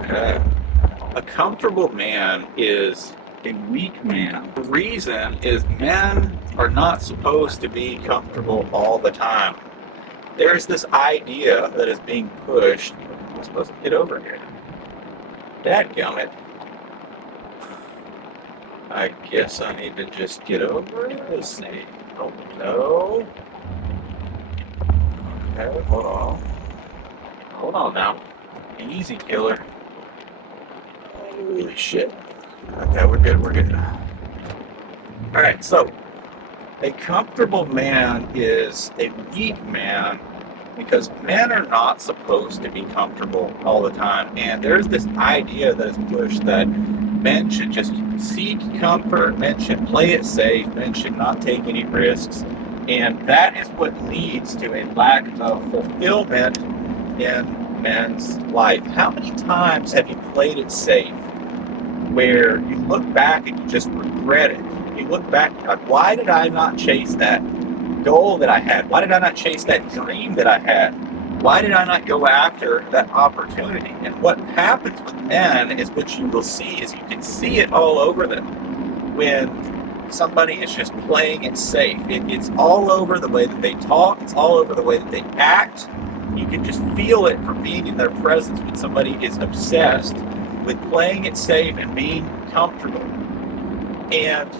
Okay. A comfortable man is a weak man. The reason is men are not supposed to be comfortable all the time. There's this idea that is being pushed. I'm supposed to get over here. Dadgummit. I guess I need to just get over it. Let's see. Oh no. Okay, hold on. Hold on now. Easy, killer. Holy shit. Okay, we're good. Alright, so a comfortable man is a weak man because men are not supposed to be comfortable all the time. And there's this idea that is pushed that men should just seek comfort, men should play it safe, men should not take any risks. And that is what leads to a lack of fulfillment in men's life. How many times have you played it safe where you look back and you just regret it? You look back, like, why did I not chase that goal that I had? Why did I not chase that dream that I had? Why did I not go after that opportunity? And what happens with men is what you will see is you can see it all over them when somebody is just playing it safe. It's all over the way that they talk. It's all over the way that they act. You can just feel it from being in their presence when somebody is obsessed with playing it safe and being comfortable. And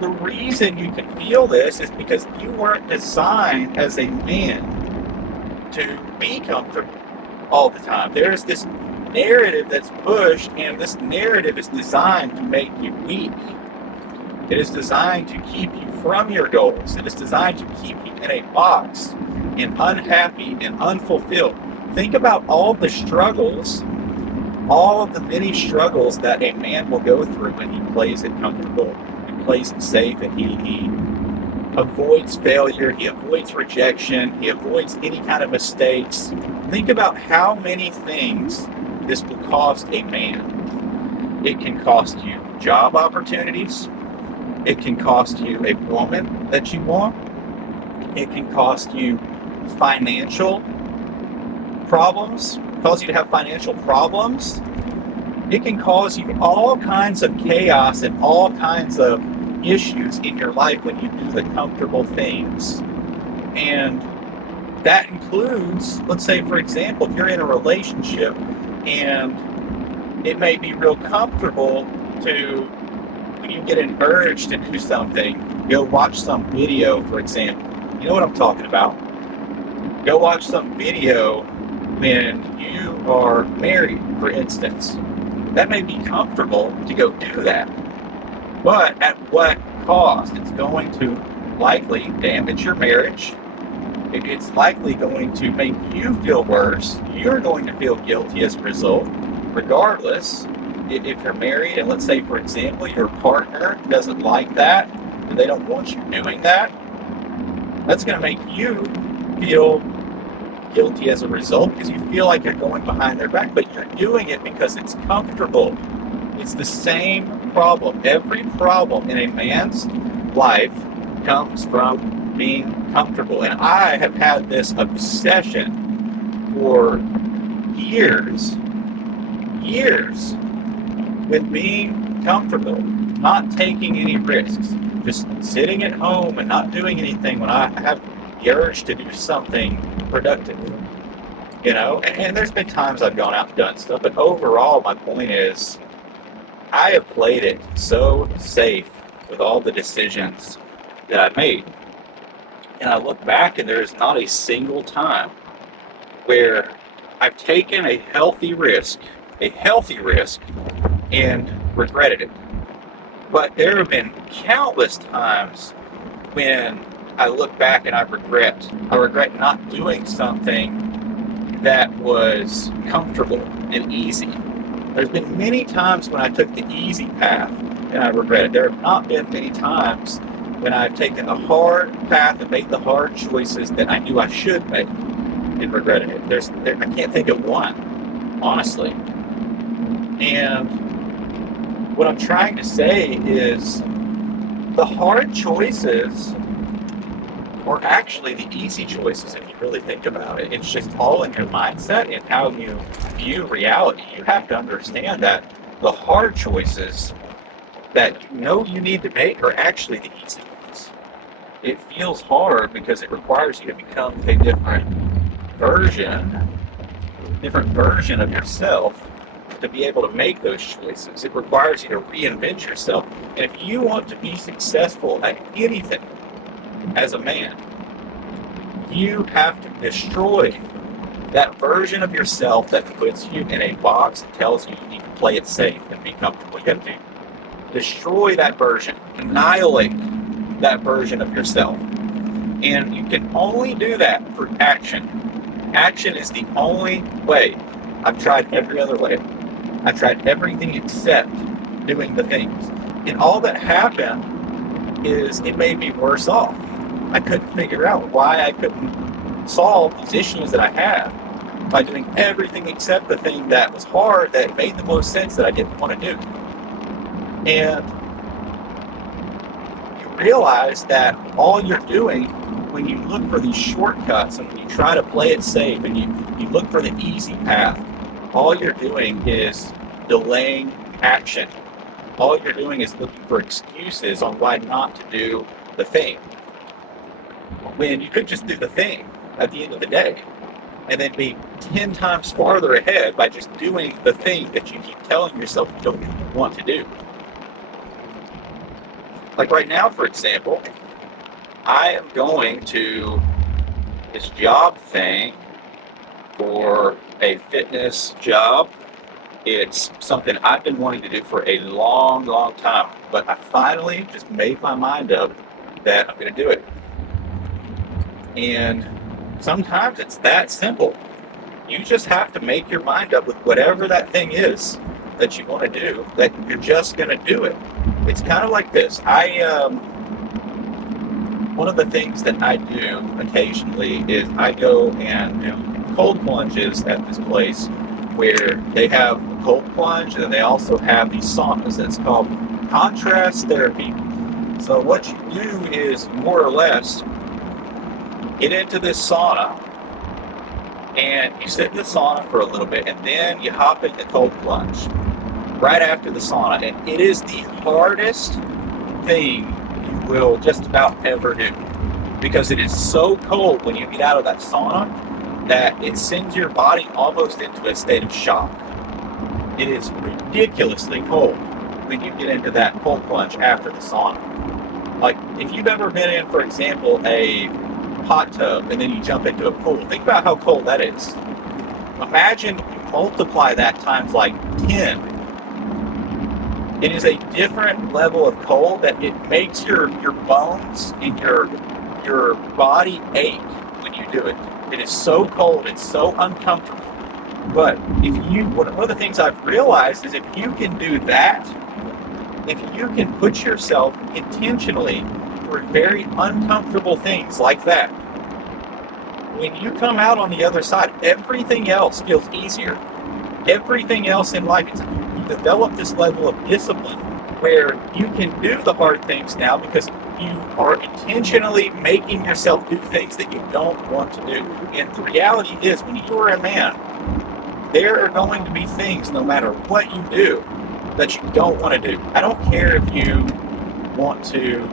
the reason you can feel this is because you weren't designed as a man to be comfortable all the time. There's this narrative that's pushed, and this narrative is designed to make you weak. It is designed to keep you from your goals. It is designed to keep you in a box and unhappy and unfulfilled. Think about all the struggles, all of the many struggles that a man will go through when he plays it comfortable and plays it safe, and he avoids failure, he avoids rejection, he avoids any kind of mistakes. Think about how many things this will cost a man. It can cost you job opportunities. It can cost you a woman that you want. It can cost you financial problems, cause you to have financial problems. It can cause you all kinds of chaos and all kinds of issues in your life when you do the comfortable things. And that includes, let's say, for example, if you're in a relationship and it may be real comfortable to, when you get an urge to do something, go watch some video, for example. You know what I'm talking about. Go watch some video when you are married, for instance. That may be comfortable to go do that. But at what cost? It's going to likely damage your marriage. It's likely going to make you feel worse. You're going to feel guilty as a result, regardless. If you're married, and let's say, for example, your partner doesn't like that, and they don't want you doing that, that's going to make you feel guilty as a result because you feel like you're going behind their back, but you're doing it because it's comfortable. It's the same problem. Every problem in a man's life comes from being comfortable. And I have had this obsession for years with being comfortable, not taking any risks, just sitting at home and not doing anything when I have the urge to do something productive. You know, and there's been times I've gone out and done stuff, but overall my point is I have played it so safe with all the decisions that I made. And I look back and there is not a single time where I've taken a healthy risk, and regretted it. But there have been countless times when I look back and I regret not doing something that was comfortable and easy. There's been many times when I took the easy path and I regret it. There have not been many times when I've taken the hard path and made the hard choices that I knew I should make and regretted it. I can't think of one, honestly. And what I'm trying to say is the hard choices are actually the easy choices if you really think about it. It's just all in your mindset and how you view reality. You have to understand that the hard choices that you know you need to make are actually the easy ones. It feels hard because it requires you to become a different version of yourself to be able to make those choices. It requires you to reinvent yourself. And if you want to be successful at anything as a man, you have to destroy that version of yourself that puts you in a box and tells you you need to play it safe and be comfortable. You have to destroy that version, annihilate that version of yourself. And you can only do that through action. Action is the only way. I've tried every other way. I've tried everything except doing the things. And all that happened is it made me worse off. I couldn't figure out why I couldn't solve these issues that I had by doing everything except the thing that was hard, that made the most sense, that I didn't want to do. And you realize that all you're doing when you look for these shortcuts and when you try to play it safe and you look for the easy path, all you're doing is delaying action. All you're doing is looking for excuses on why not to do the thing. When you could just do the thing at the end of the day and then be 10 times farther ahead by just doing the thing that you keep telling yourself you don't want to do. Like right now, for example, I am going to this job thing for a fitness job. It's something I've been wanting to do for a long, long time, but I finally just made my mind up that I'm going to do it. And sometimes it's that simple. You just have to make your mind up with whatever that thing is that you want to do, that you're just going to do it. It's kind of like this. One of the things that I do occasionally is I go and do cold plunges at this place where they have a cold plunge and then they also have these saunas. It's called contrast therapy. So what you do is more or less get into this sauna and you sit in the sauna for a little bit and then you hop in the cold plunge right after the sauna. And it is the hardest thing you will just about ever do because it is so cold when you get out of that sauna that it sends your body almost into a state of shock. It is ridiculously cold when you get into that cold plunge after the sauna. Like if you've ever been in, for example, a hot tub and then you jump into a pool, think about how cold that is. Imagine you multiply that times like 10. It is a different level of cold that it makes your bones and your body ache when you do it. It is so cold, it's so uncomfortable. But one of the things I've realized is if you can do that, if you can put yourself intentionally through very uncomfortable things like that, when you come out on the other side, everything else feels easier. Everything else in life, you develop this level of discipline where you can do the hard things now because you are intentionally making yourself do things that you don't want to do. And the reality is, when you are a man, there are going to be things, no matter what you do, that you don't want to do. I don't care if you want to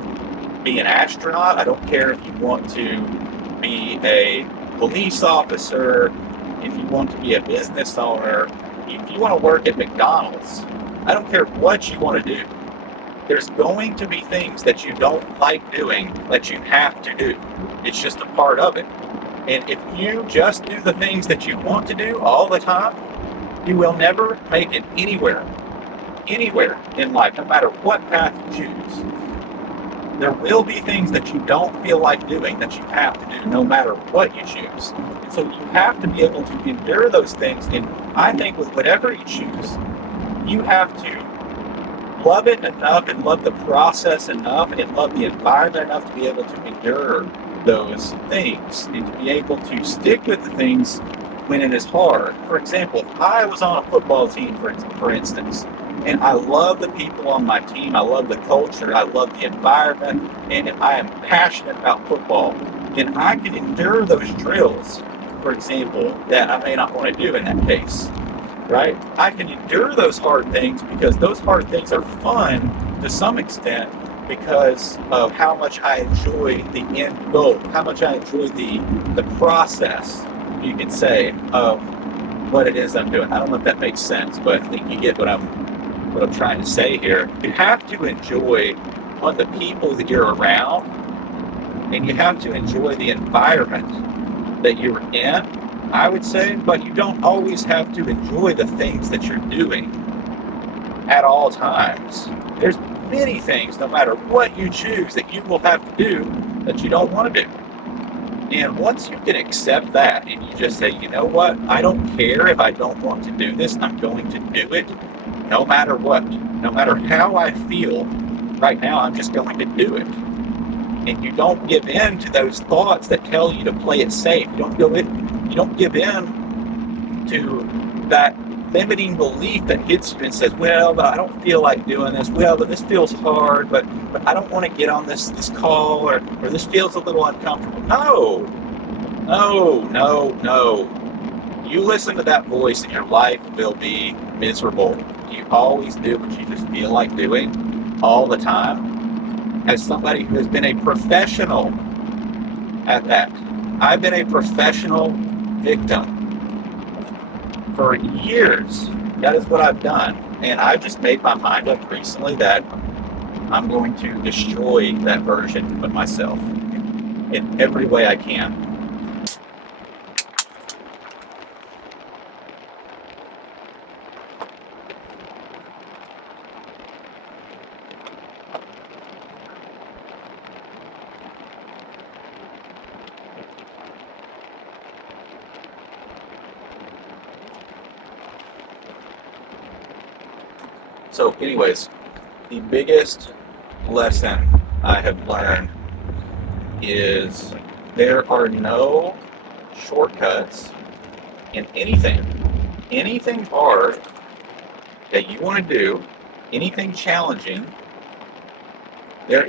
be an astronaut. I don't care if you want to be a police officer, if you want to be a business owner, if you want to work at McDonald's. I don't care what you want to do. There's going to be things that you don't like doing that you have to do. It's just a part of it. And if you just do the things that you want to do all the time, you will never make it anywhere in life, no matter what path you choose. There will be things that you don't feel like doing that you have to do, no matter what you choose. And so you have to be able to endure those things. And I think with whatever you choose, you have to love it enough and love the process enough and love the environment enough to be able to endure those things and to be able to stick with the things when it is hard. For example, if I was on a football team, for instance, and I love the people on my team, I love the culture, I love the environment, and I am passionate about football, And I can endure those drills, for example, that I may not want to do in that case, right? I can endure those hard things because those hard things are fun to some extent because of how much I enjoy the end goal, how much I enjoy the process, you could say, of what it is I'm doing. I don't know if that makes sense, but I think you get what I'm trying to say here. You have to enjoy on the people that you're around, and you have to enjoy the environment that you're in, I would say, but you don't always have to enjoy the things that you're doing at all times. There's many things, no matter what you choose, that you will have to do that you don't want to do. And once you can accept that and you just say, you know what, I don't care if I don't want to do this, I'm going to do it no matter what. No matter how I feel right now, I'm just going to do it. And you don't give in to those thoughts that tell you to play it safe. You don't give in to that limiting belief that hits you and says, well, but I don't feel like doing this. Well, but this feels hard, but I don't want to get on this call, or this feels a little uncomfortable. No. You listen to that voice and your life will be miserable. You always do what you just feel like doing all the time. As somebody who has been a professional at that, I've been a professional victim for years. That is what I've done. And I've just made my mind up recently that I'm going to destroy that version of myself in every way I can. So anyways, the biggest lesson I have learned is there are no shortcuts in anything hard that you want to do, anything challenging. There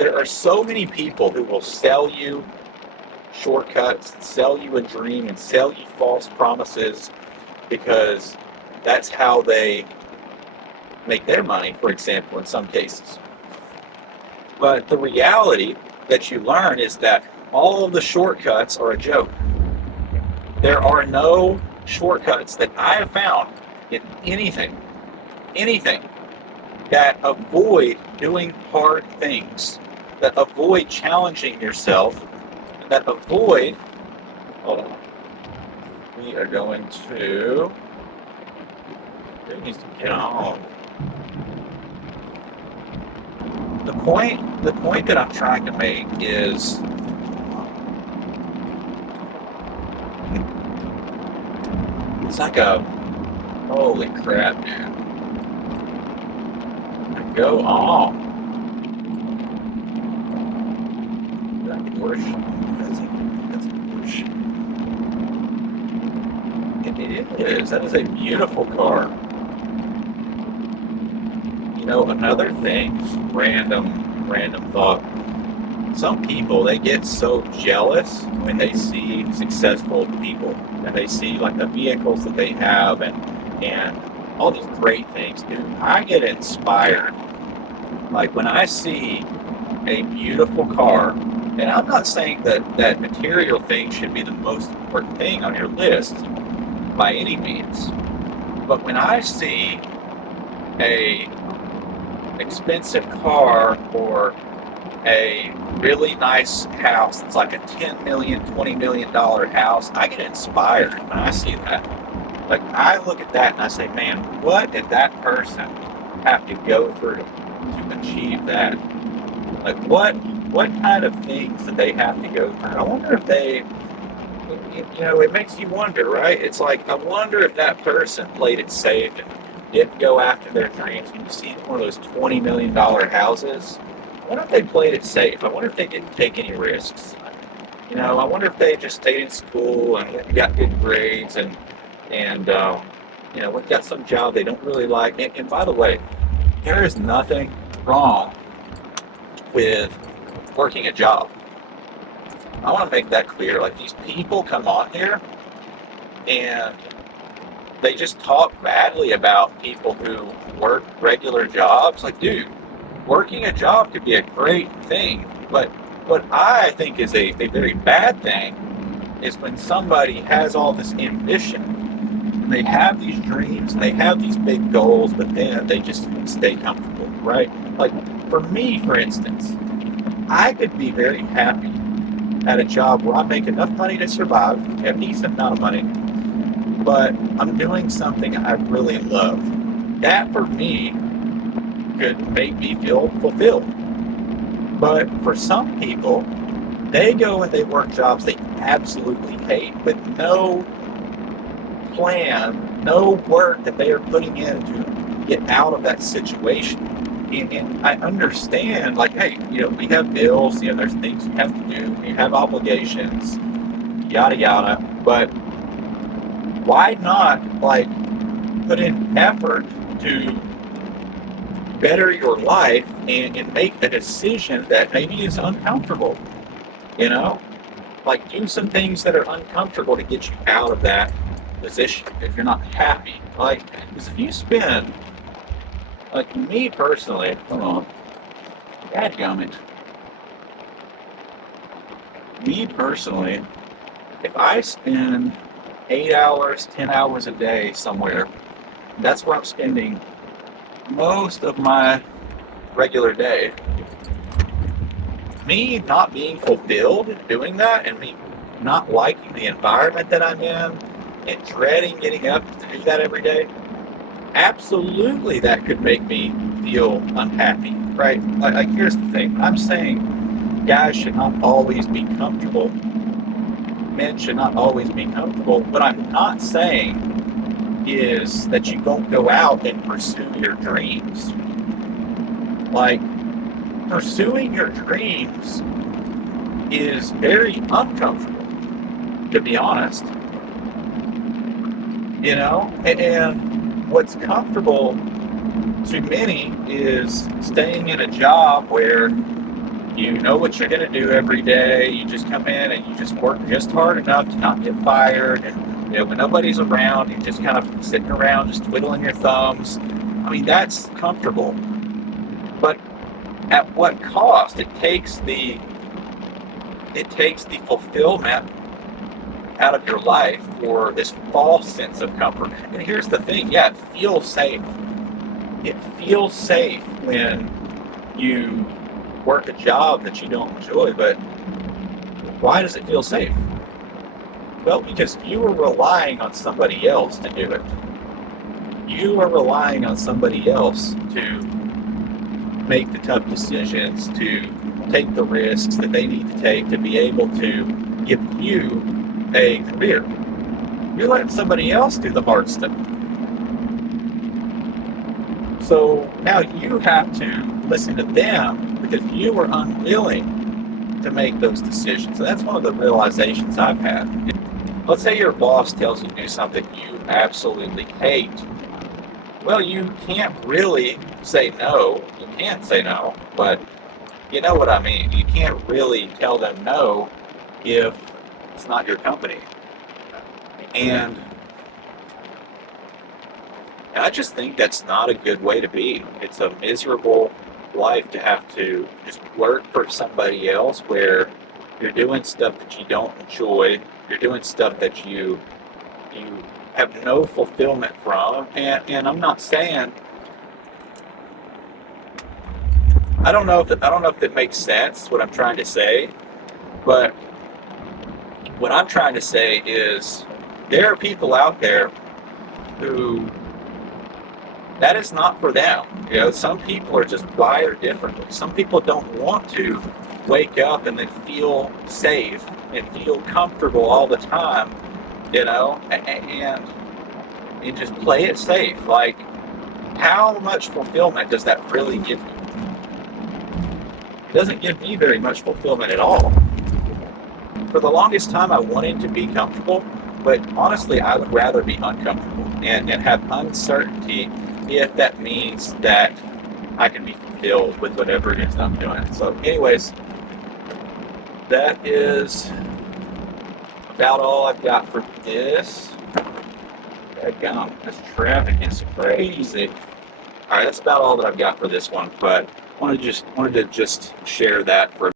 are so many people who will sell you shortcuts, sell you a dream, and sell you false promises because that's how they make their money, for example, in some cases. But the reality that you learn is that all of the shortcuts are a joke. There are no shortcuts that I have found in anything that avoid doing hard things, that avoid challenging yourself, and that avoid, hold on, we are going to, it needs to get on. The point that I'm trying to make is it's like a holy crap, dude. Go on. That Porsche. That's a Porsche. It is. That is a beautiful car. You know, another thing, random thought. Some people, they get so jealous when they see successful people and they see like the vehicles that they have and all these great things, dude. I get inspired. Like when I see a beautiful car, and I'm not saying that material things should be the most important thing on your list by any means, but when I see a expensive car or a really nice house, it's like a $10 million, $20 million house, I get inspired when I see that. Like I look at that and I say, man, what did that person have to go through to achieve that? Like what kind of things did they have to go through? I wonder if they, it makes you wonder, right? It's like, I wonder if that person played it safe and didn't go after their dreams. When you see one of those $20 million houses, I wonder if they played it safe. I wonder if they didn't take any risks. I wonder if they just stayed in school and got good grades and got some job they don't really like. And by the way, there is nothing wrong with working a job. I want to make that clear. Like, these people come on here and they just talk badly about people who work regular jobs. Like, dude, working a job could be a great thing, but what I think is a very bad thing is when somebody has all this ambition and they have these dreams and they have these big goals, but then they just stay comfortable, right? Like, for me, for instance, I could be very happy at a job where I make enough money to survive, a decent amount of money, but I'm doing something I really love. That, for me, could make me feel fulfilled. But for some people, they go and they work jobs they absolutely hate, with no plan, no work that they are putting in to get out of that situation. And I understand, like, hey, we have bills, there's things you have to do, we have obligations, yada yada, but why not, like, put in effort to better your life and make a decision that maybe is uncomfortable, like, do some things that are uncomfortable to get you out of that position if you're not happy. Like, because if you spend, like, me personally, hold on, dadgummit, me personally, if I spend 8 hours, 10 hours a day somewhere, that's where I'm spending most of my regular day. Me not being fulfilled doing that, and me not liking the environment that I'm in and dreading getting up to do that every day, absolutely that could make me feel unhappy, right? Like, here's the thing. I'm saying guys should not always be comfortable. Men should not always be comfortable. What I'm not saying is that you don't go out and pursue your dreams. Like, pursuing your dreams is very uncomfortable, to be honest. And what's comfortable to many is staying in a job where you know what you're going to do every day. You just come in and you just work just hard enough to not get fired. And when nobody's around, you're just kind of sitting around, just twiddling your thumbs. I mean, that's comfortable. But at what cost? It takes the fulfillment out of your life for this false sense of comfort. And here's the thing, yeah, it feels safe. It feels safe when you work a job that you don't enjoy, but why does it feel safe? Well, because you are relying on somebody else to do it. You are relying on somebody else to make the tough decisions, to take the risks that they need to take to be able to give you a career. You're letting somebody else do the hard stuff. So now you have to listen to them because you were unwilling to make those decisions. And that's one of the realizations I've had. Let's say your boss tells you to do something you absolutely hate. Well, you can't really say no. You can't say no, but you know what I mean. You can't really tell them no if it's not your company. And I just think that's not a good way to be. It's a miserable life to have to just work for somebody else where you're doing stuff that you don't enjoy. You're doing stuff that you have no fulfillment from. And I'm not saying, I don't know if that makes sense, what I'm trying to say, but what I'm trying to say is there are people out there who that is not for them. Some people are just wired differently. Some people don't want to wake up and then feel safe and feel comfortable all the time, and just play it safe. Like, how much fulfillment does that really give you? It doesn't give me very much fulfillment at all. For the longest time, I wanted to be comfortable, but honestly, I would rather be uncomfortable and have uncertainty if that means that I can be fulfilled with whatever it is I'm doing. So anyways, that is about all I've got for this. Dadgum, this traffic is crazy. All right, that's about all that I've got for this one. But wanted to just share that for